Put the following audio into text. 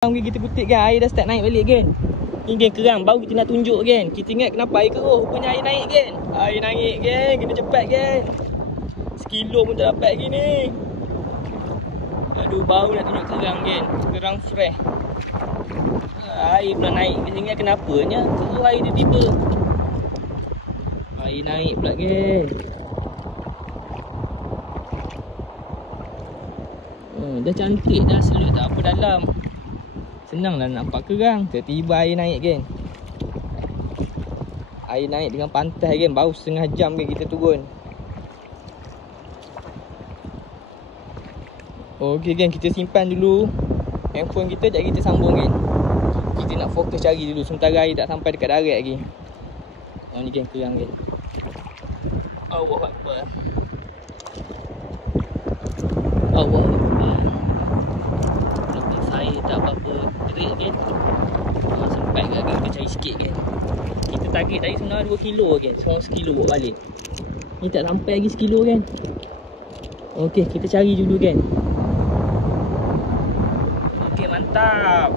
Kita kutip kan, air dah start naik balik kan. Ni geng kerang, baru kita nak tunjuk kan. Kita ingat kenapa air keruh, rupanya air naik kan. Air naik kan, kena cepat kan. Sekilo pun tak dapat lagi ni. Aduh, baru nak tunjuk kerang kan. Kerang fresh. Air pula naik. Kita ingat kenapanya keruh air tiba-tiba. Air naik pula kan. Dah cantik dah, selut tak apa dalam. Senang lah nampak kerang. Tiba-tiba air naik kan. Air naik dengan pantai kan. Baru setengah jam kan kita turun. Okey kan, kita simpan dulu handphone kita. Sekejap kita sambung kan. Kita nak fokus cari dulu. Sementara air tak sampai dekat darat lagi. Oh ni kan kerang kan. Allahuakbar. Allahuakbar. Air tak apa-apa terik kan. Sempat ke kita cari sikit kan. Kita target tadi sebenarnya 2 kilo kan. Semua 1 kilo bawa balik. Ni tak sampai lagi 1 kilo kan. Okey, kita cari dulu kan. Okey, mantap.